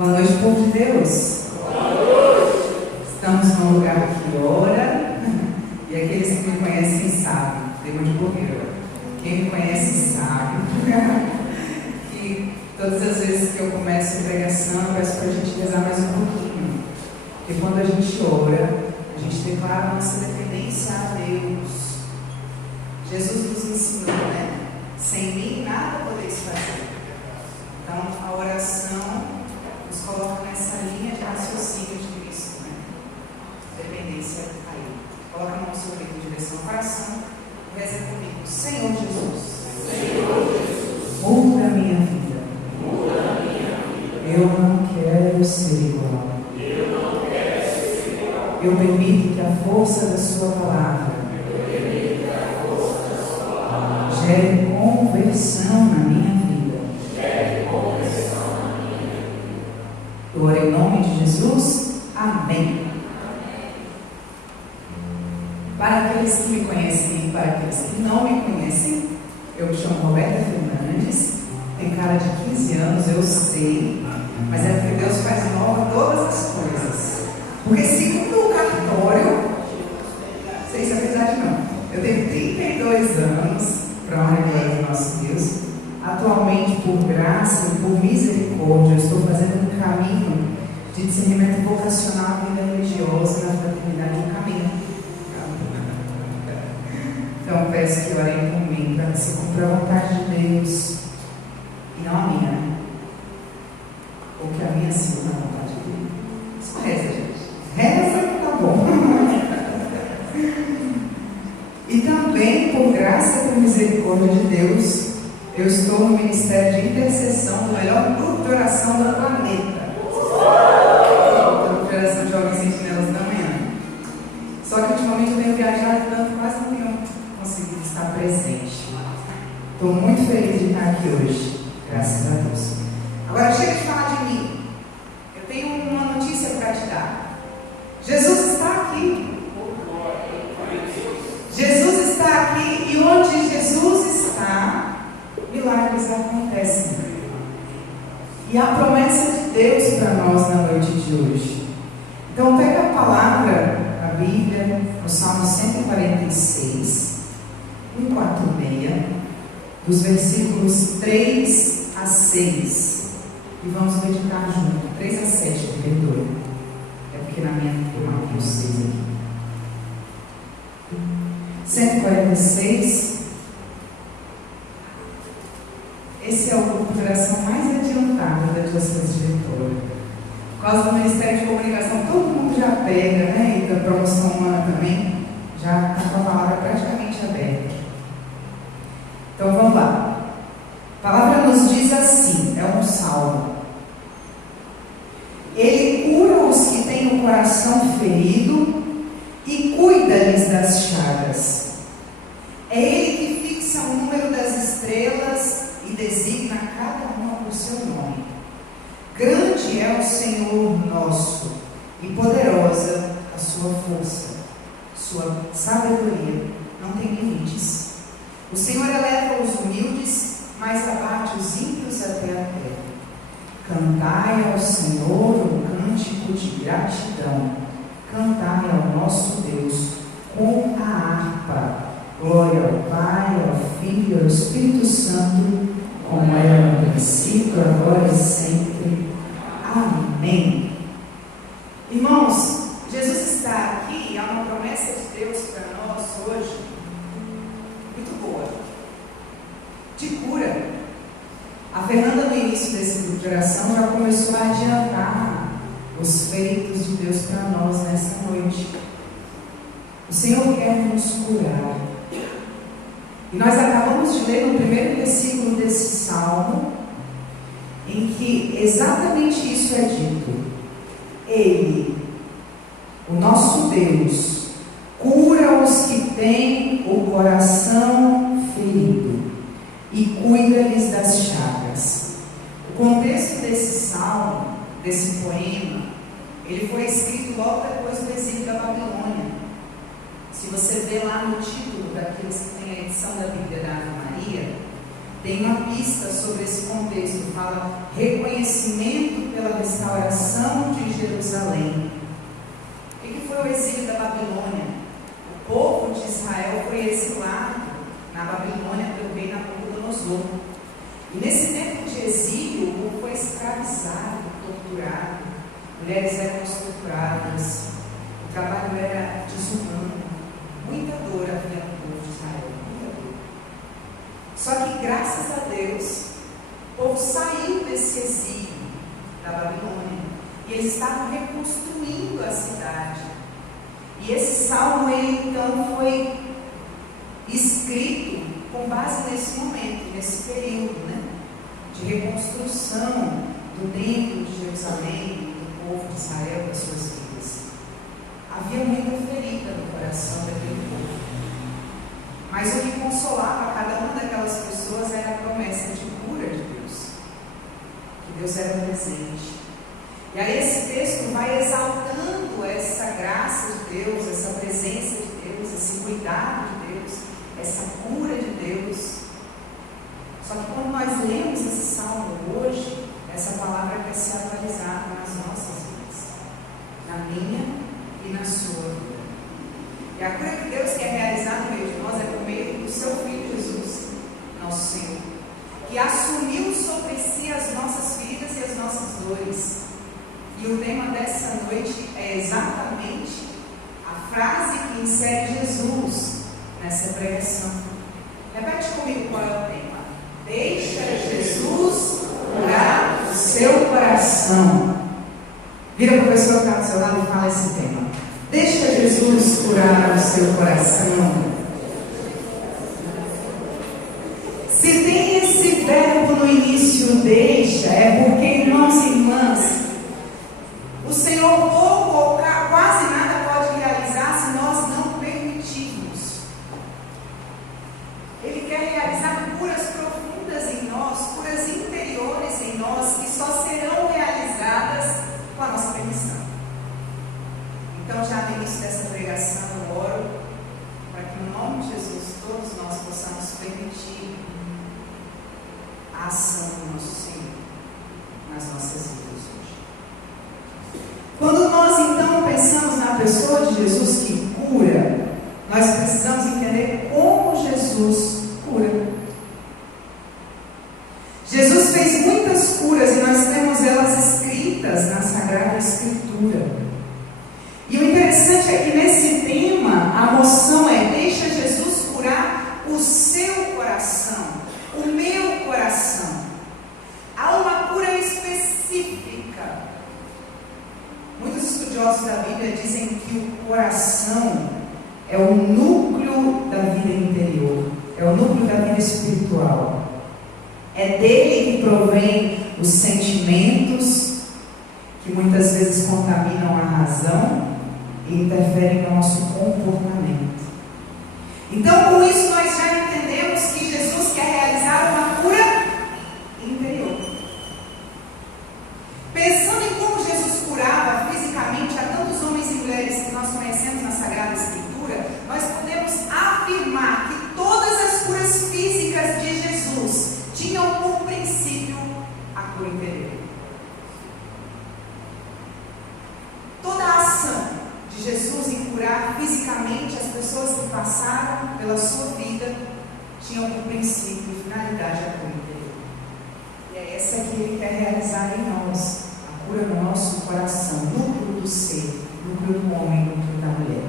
Boa noite, povo de Deus. Estamos num lugar que ora, e aqueles que me conhecem sabem, devo de correr. Quem me conhece sabe que todas as vezes que eu começo a pregação, eu peço para a gente rezar mais um pouquinho. Porque quando a gente ora, a gente declara a nossa dependência a Deus. Jesus nos ensinou, né? Sem mim nada podeis fazer. Então a oração nos coloca nessa linha de raciocínio de Cristo, né? Dependência a Ele. Coloca a mão sobre ele em direção ao coração. Reza comigo. Senhor Jesus, muda a minha vida. Eu não quero ser igual. Eu permito que a força da sua palavra gere conversão na minha vida. Eu oro em nome de Jesus. Amém. Para aqueles que me conhecem e para aqueles que não me conhecem, eu me chamo Roberta Fernandes, tenho cara de 15 anos, eu sei, mas é porque Deus faz nova todas as coisas. Porque segundo o cartório, não sei se é verdade não, eu tenho 32 anos, para a honra e glória do nosso Deus. Atualmente, por graça e por misericórdia, eu estou fazendo um caminho de discernimento vocacional e religiosa na fraternidade do caminho. Então, peço que orem por mim para que se cumpra a vontade de Deus e não a minha, né? Ou que a minha seja a vontade dele. Só reza, gente. Reza que tá bom. E também, por graça e por misericórdia de Deus, eu estou no Ministério de Intercessão do melhor grupo de oração do planeta. O grupo de oração de Jovens Sentinelas da Manhã. Só que ultimamente eu tenho viajado tanto, quase não tenho conseguido estar presente. Estou muito feliz de estar aqui hoje, graças a Deus. Agora chega de falar de mim. Eu tenho uma notícia para te dar. Jesus está aqui. Jesus está aqui, e onde Jesus está, milagres acontecem. E a promessa de Deus para nós na noite de hoje. Então pega a palavra, a Bíblia, no Salmo 146, 146, dos versículos 3 a 6. E vamos meditar junto. 3 a 7, me perdoe. É porque na minha eu marquei os 6 aqui. 146. Esse é o grupo de oração mais adiantado da Diocese de Vitória. Por causa do Ministério de Comunicação, todo mundo já pega, né? E da promoção humana também, já está com a palavra praticamente aberta. Então vamos lá. A palavra nos diz assim, é um salmo. Ele cura os que têm o coração ferido e cuida-lhes das chagas. É Ele que fixa o número das estrelas e designa cada uma por seu nome. Grande é o Senhor nosso, e poderosa a sua força. Sua sabedoria não tem limites. O Senhor eleva os humildes, mas abate os ímpios até a terra. Cantai ao Senhor um cântico de gratidão. Cantai ao nosso Deus com a harpa. Glória ao Pai, ao Filho e ao Espírito Santo, como era no princípio, agora e sempre. Amém. Irmãos, Jesus está aqui e há uma promessa de Deus para nós hoje muito boa, de cura. A Fernanda, no início desse grupo de oração, já começou a adiantar os feitos de Deus para nós nessa noite. O Senhor quer nos curar. E nós acabamos de ler no primeiro versículo desse salmo, em que exatamente isso é dito. Ele, o nosso Deus, cura os que têm o coração ferido e cuida-lhes das chagas. O contexto desse salmo, desse poema, ele foi escrito logo depois do exílio da Babilônia. Se você vê lá no título daqueles que têm a edição da Bíblia da Ave Maria, tem uma pista sobre esse contexto. Fala fala reconhecimento pela restauração de Jerusalém. O que foi o exílio da Babilônia? O povo de Israel foi exilado na Babilônia pelo rei Nabucodonosor. E nesse tempo de exílio, o povo foi escravizado, torturado, mulheres eram estupradas, o trabalho era desumano, muita dor havia no povo de Israel, muita dor. Só que graças a Deus, o povo saiu desse exílio da Babilônia e eles estavam reconstruindo a cidade. E esse salmo, ele então foi escrito com base nesse momento, nesse período, né, de reconstrução do templo de Jerusalém, do povo de Israel, das suas vidas. Havia muita ferida no coração daquele povo. Mas o que consolava cada uma daquelas pessoas era a promessa de cura de Deus. Que Deus era presente. E aí esse texto vai exaltando essa graça de Deus, essa presença de Deus, esse cuidado de Deus, essa cura de Deus. Só que quando nós lemos esse salmo hoje, essa palavra quer ser atualizada nas nossas vidas, na minha e na sua vida. E a cura que Deus quer realizar no meio de nós é por meio do seu Filho Jesus, nosso Senhor, que assumiu sobre si as nossas vidas e as nossas dores. E o tema dessa noite é exatamente a frase que insere Jesus nessa pregação. Repete comigo qual é o tema. Deixa Jesus curar o seu coração. Vira para a pessoa que está do seu lado e fala esse tema. Deixa Jesus curar o seu coração. Se tem esse verbo no início, deixa, é porque, irmãos e irmãs, o Senhor pouco ou quase nada pode realizar se nós não permitirmos. Ele quer realizar curas profundas em nós, curas interiores em nós, que só serão realizadas com a nossa permissão. Então, já no início dessa pregação, eu oro para que, no nome de Jesus, todos nós possamos permitir a ação do nosso Senhor nas nossas vidas hoje. Quando nós, então, pensamos na pessoa de Jesus que cura, nós precisamos entender como Jesus cura. Jesus fez muitas curas e nós temos elas escritas na Sagrada Escritura. E o interessante é que nesse tema, a moção é: deixa Jesus curar o seu coração, o meu coração. Há uma cura específica. Muitos estudiosos da Bíblia dizem que o coração é o núcleo da vida interior, é o núcleo da vida espiritual. É dele que provém os sentimentos que muitas vezes contaminam a razão e interferem no nosso comportamento. Então, com isso, nós já entendemos que Jesus quer realizar uma cura interior. Pensando em como Jesus curava fisicamente a tantos homens e mulheres que nós conhecemos na Sagrada Escritura, nós podemos afirmar que todas as curas físicas de Jesus tinham como princípio a cura interior. Toda a ação de Jesus em curar fisicamente as pessoas que passaram pela sua vida tinham como princípio e finalidade a cura interior. E é essa que Ele quer realizar em nós, a cura no nosso coração, núcleo do ser, núcleo do homem, núcleo da mulher.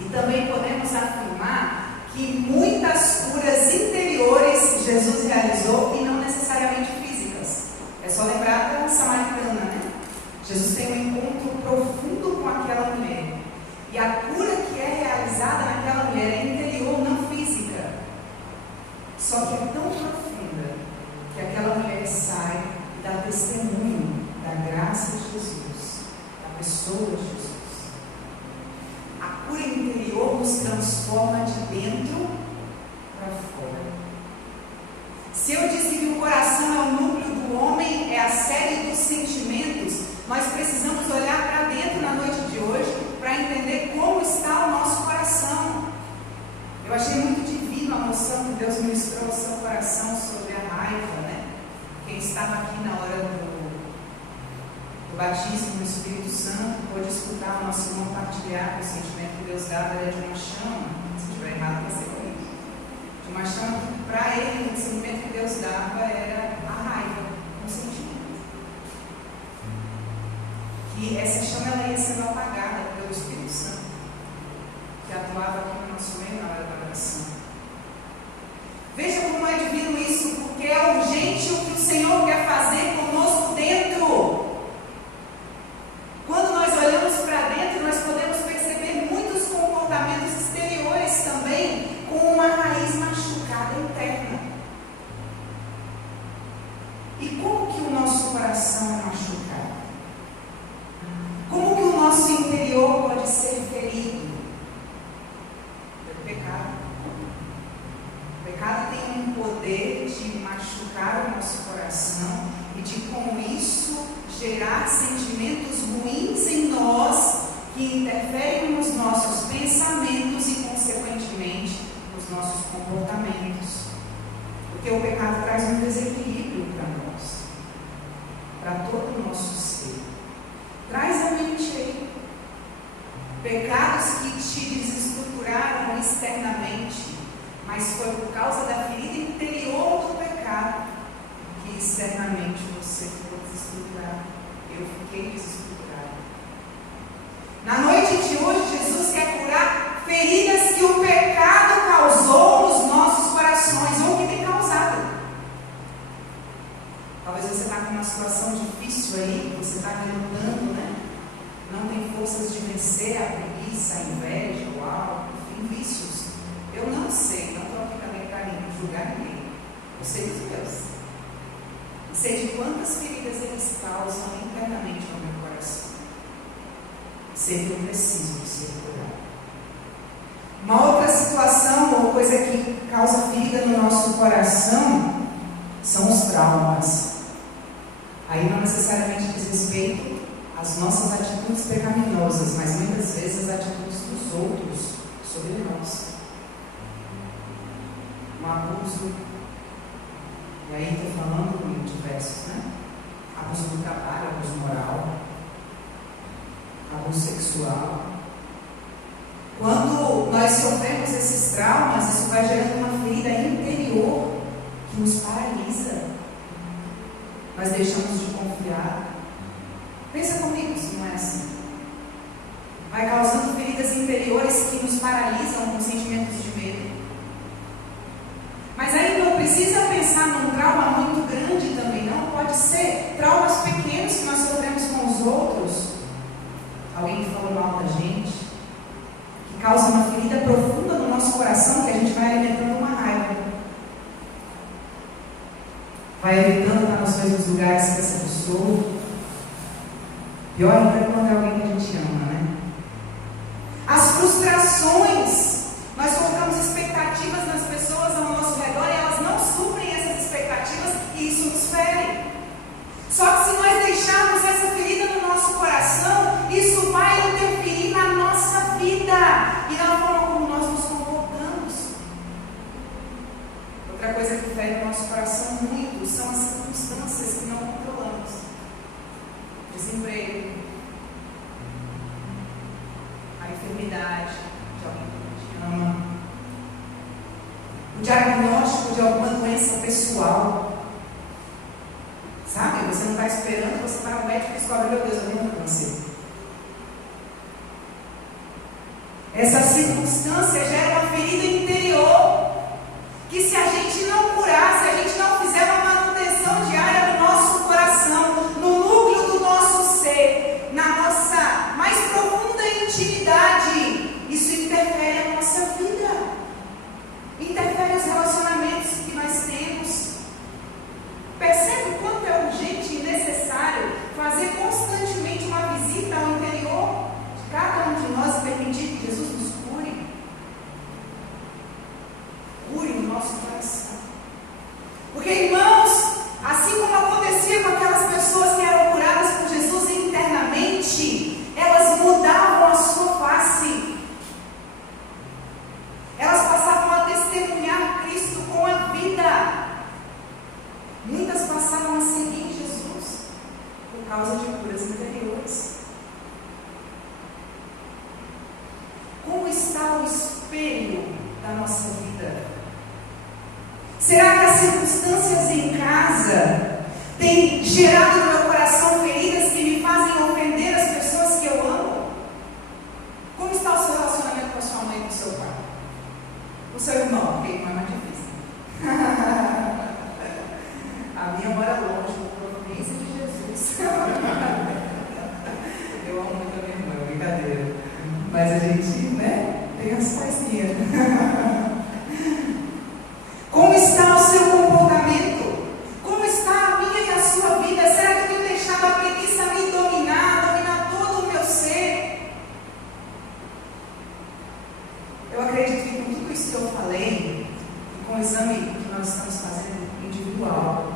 E também podemos afirmar que muitas curas interiores Jesus realizou e não necessariamente físicas. É só lembrar da samaritana, né? Jesus tem um encontro profundo com aquela mulher. E a cura que é realizada naquela mulher é interior, não física. Só que é tão profunda que aquela mulher sai e dá testemunho da graça de Jesus, da pessoa de Jesus. A cura interior nos transforma de dentro para fora. Se eu disse que o coração é o núcleo do homem, é a série dos sentimentos, nós precisamos olhar para dentro na noite de hoje para entender como está o nosso coração. Eu achei muito divino a moção que Deus ministrou ao seu coração sobre a raiva, né? estava aqui na hora do batismo no Espírito Santo pôde escutar o nosso irmão partilhar o sentimento que Deus dava era de uma chama. Se estiver errado, vai ser comigo. De uma chama que, para ele, o sentimento que Deus dava era a raiva, um sentimento. Que essa chama ela ia sendo apagada pelo Espírito Santo, que atuava aqui no nosso meio na hora da oração. Veja como é divino isso, porque é urgente o que o Senhor quer fazer conosco dentro. Quando nós olhamos para dentro, nós podemos perceber muitos comportamentos exteriores também, com uma raiz machucada interna. E como que o nosso coração é machucado? Como que o nosso interior pode ser ferido? Pelo pecado. O pecado tem um poder de machucar o nosso coração e de, com isso, gerar sentimentos ruins em nós que interferem nos nossos pensamentos e, consequentemente, nos nossos comportamentos. Porque o pecado traz um desequilíbrio para nós, para todo o nosso ser. Traz a mente aí. Pecados que te desestruturaram externamente, mas foi por causa da ferida interior do pecado que externamente você ficou desestruturado. Eu fiquei desestruturado. Na noite de hoje, Jesus quer curar feridas que o pecado causou nos nossos corações, ou que tem causado. Talvez você está com uma situação difícil aí, você está lutando, né? Não tem forças de vencer a preguiça, a inveja, o álcool, enfim, vícios. Eu não sei, não estou aqui também para julgar ninguém. Eu sei dos meus. E sei de quantas feridas eles causam internamente no meu coração. Sei que eu preciso de ser curado. Uma outra situação ou coisa que causa ferida no nosso coração são os traumas. Aí não necessariamente diz respeito às nossas atitudes pecaminosas, mas muitas vezes as atitudes dos outros sobre nós. Um abuso, e aí estou falando em diversos, né? Abuso do trabalho, abuso moral, abuso sexual. Quando nós sofremos esses traumas, isso vai gerando uma ferida interior que nos paralisa. Nós deixamos de confiar. Pensa comigo se não é assim. Vai causando feridas interiores que nos paralisam com sentimentos de medo. Mas aí não precisa pensar num trauma muito grande também, não. Pode ser traumas pequenos que nós sofremos com os outros. Alguém que falou mal da gente, que causa uma ferida profunda no nosso coração, que a gente vai alimentando uma raiva. Vai evitando estar nos mesmos lugares que essa pessoa. Pior ainda é quando é alguém que a gente ama, né? As frustrações. Nós colocamos expectativas nas pessoas ao nosso redor e elas não suprem essas expectativas e isso nos fere. Só que se nós deixarmos essa ferida no nosso coração, isso vai interferir na nossa vida e na forma como nós nos comportamos. Outra coisa que fere o nosso coração muito são as circunstâncias que não controlamos. Desemprego, a enfermidade de alguém que a gente ama, o diagnóstico de alguma doença pessoal. Sabe? Você não está esperando, você vai ao médico e descobre, meu Deus, eu tenho um câncer. Essa circunstância gera uma ferida interior que, se a gente não curar, se a gente não fizer uma manutenção diária no nosso coração, no núcleo do nosso ser, na nossa mais profunda intimidade, isso interfere a nossa vida, interfere os relacionamentos que nós temos. Percebe o quanto é urgente e necessário fazer constantemente uma visita ao interior de cada um de nós e permitir que Jesus nos cure? Cure o nosso coração. Porque, irmãos, assim como acontecia com aquelas pessoas que eram curadas por Jesus internamente, elas mudavam a sua face. Elas passavam a testemunhar Cristo com a vida. Muitas passaram a seguir por causa de curas interiores. Como está o espelho da nossa vida? Será que as circunstâncias em casa têm gerado no meu coração feridas que me fazem ofender as pessoas que eu amo? Como está o seu relacionamento com a sua mãe e com o seu pai? O seu irmão, porque irmão é mais difícil. A minha mora longe, por providência de Jesus. Eu amo muito a minha irmã, é brincadeira. Mas a gente, né, tem as coisinhas. Como está o seu comportamento? Como está a minha e a sua vida? Será que eu tenho deixado a preguiça me dominar todo o meu ser? Eu acredito que com tudo isso que eu falei, e com o exame que nós estamos fazendo individual,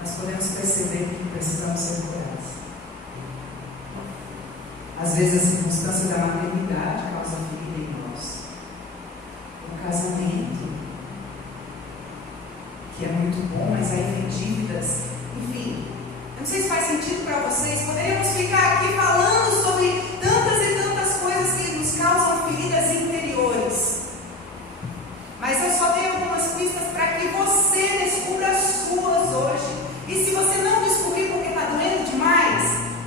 nós podemos perceber que precisamos ser curados. Às vezes a circunstância da maternidade causa ferida em nós. O casamento, que é muito bom, mas aí vem dívidas. Enfim, eu não sei se faz sentido para vocês. Poderíamos ficar aqui falando sobre tantas e tantas coisas que nos causam feridas interiores. Mas eu só dei algumas pistas para que você descubra as suas hoje. E se você não descobrir porque está doendo demais,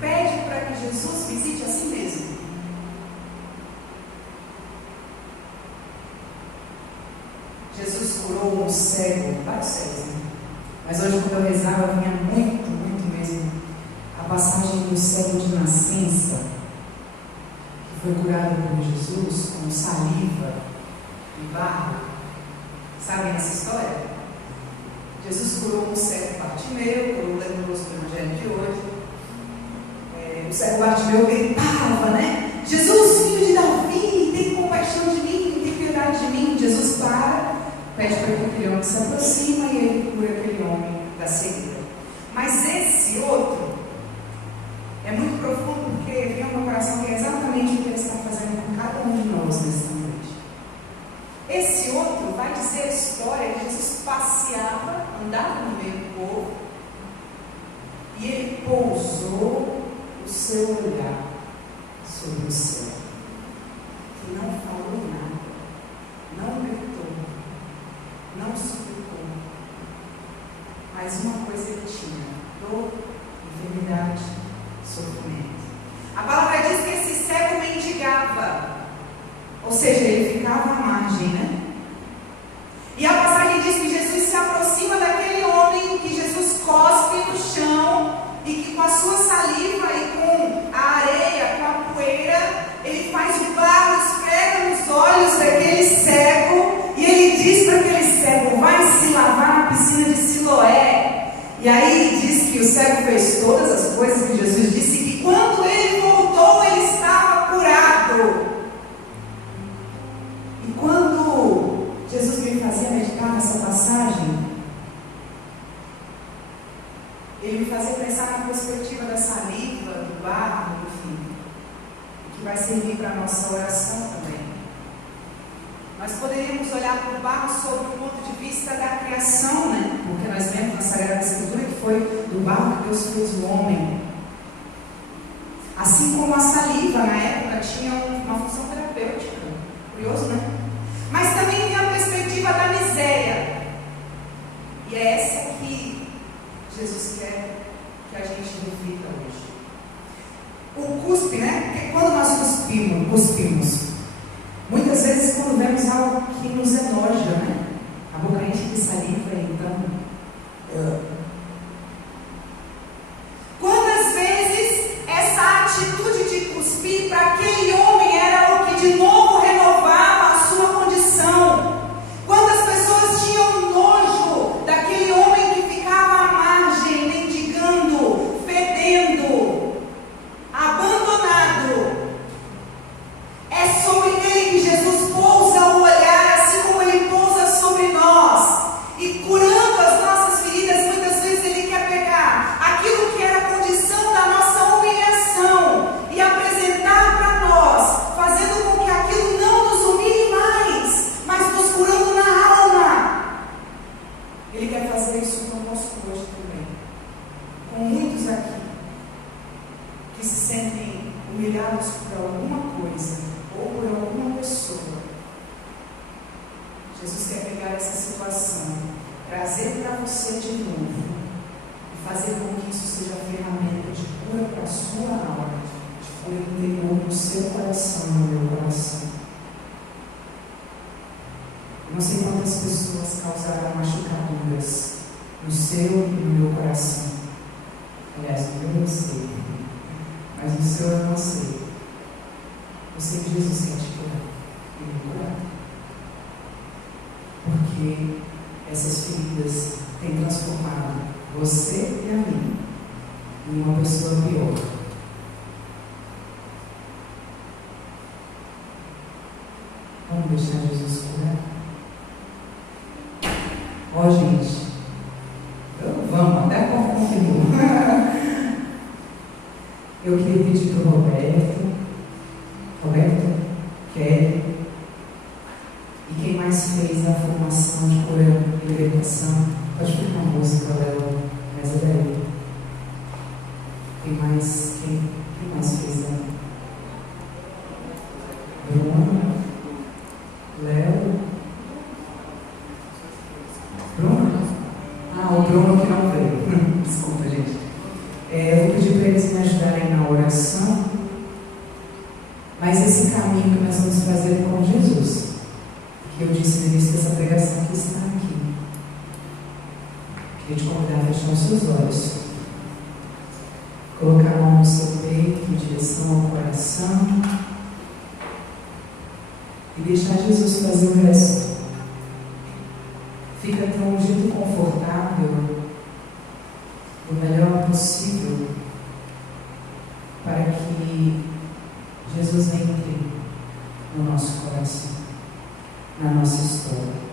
pede para que Jesus visite a si mesmo. Jesus curou um cego, vários cegos, né? Mas hoje, quando eu rezava, vinha muito mesmo a passagem do cego de nascença, que foi curado por Jesus com saliva e barro. Sabem essa história? Jesus curou um cego Bartimeu, curou o leproso do Evangelho de hoje. O cego Bartimeu gritava, né? Jesus, filho de Davi, tem compaixão de mim, tem piedade de mim. Jesus para, pede para que aquele homem se aproxima e ele cura aquele homem da cegueira. Mas esse outro é muito profundo, porque vem ao meu coração que é exatamente o que ele está fazendo com cada um de nós nessa noite. Esse outro vai dizer a história que Jesus passeava, andava no meio do povo, e ele pousou o seu olhar sobre o céu, que não falou nada, não gritou, não suplicou, mas uma coisa ele tinha: dor, enfermidade, sofrimento. A palavra diz que esse cego mendigava, ou seja, ele ficava à margem, né? E a passagem diz que Jesus se aproxima daquele homem, que Jesus cospe no chão, e que com a sua saliva e com a areia, com a poeira, ele faz o barro, esfrega nos olhos daquele cego, e ele diz para aquele cego: vai se lavar na piscina de Siloé. E aí diz que o cego fez todas as coisas que Jesus disse, e que quando ele voltou, ele estava curado. E quando Jesus me fazia meditar nessa passagem, ele me fazia pensar na perspectiva da saliva, do barro, enfim, que vai servir para a nossa oração também. Nós poderíamos olhar para o barro sob o ponto de vista da criação, né? Porque nós vemos na Sagrada Escritura que foi do barro que Deus fez o homem. Assim como a saliva na época tinha uma função terapêutica. Curioso, né? Mas também tem a perspectiva da miséria. E é essa que Jesus quer que a gente reflita hoje. O cuspe, né? Porque quando nós cuspimos, muitas vezes quando vemos algo que nos enoja, né? A boca enche de saliva, então... Quantas vezes essa atitude de cuspir para aquele homem era o que de novo renovava a sua condição? Quantas pessoas tinham nojo daquele homem que ficava à margem, mendigando, fedendo, abandonado? É sobre ele que Jesus pousa o olhar, assim como ele pousa sobre nós, e curando as humilhados por alguma coisa ou por alguma pessoa, Jesus quer pegar essa situação, trazer para você de novo e fazer com que isso seja ferramenta de cura para a sua alma, de cura interior no seu coração, no meu coração. Eu não sei quantas pessoas causaram machucaduras no seu e no meu coração. Aliás, no meu eu não sei, mas no seu eu não sei. Eu sei que Jesus quer te curar e me curar. Porque essas feridas têm transformado você e a mim em uma pessoa pior. Vamos deixar Jesus curar? Ó, gente, vamos, até a porta continua. Eu queria pedir para o Roberto, Kelly, e quem mais fez a formação de cura e libertação, pode ficar uma música, Léo, mas é daí. Quem mais fez a Bruno, Léo, Bruno? O Bruno que não veio. Desculpa, gente. Eu vou pedir para eles me ajudarem na oração, mas esse caminho que nós vamos fazer com Jesus, que eu disse no início dessa pregação que está aqui. Queria te convidar a fechar os seus olhos, colocar a mão no seu peito em direção ao coração e deixar Jesus fazer o resto. Fica de um jeito confortável, o melhor possível, para que Jesus entre no nosso coração, na nossa história.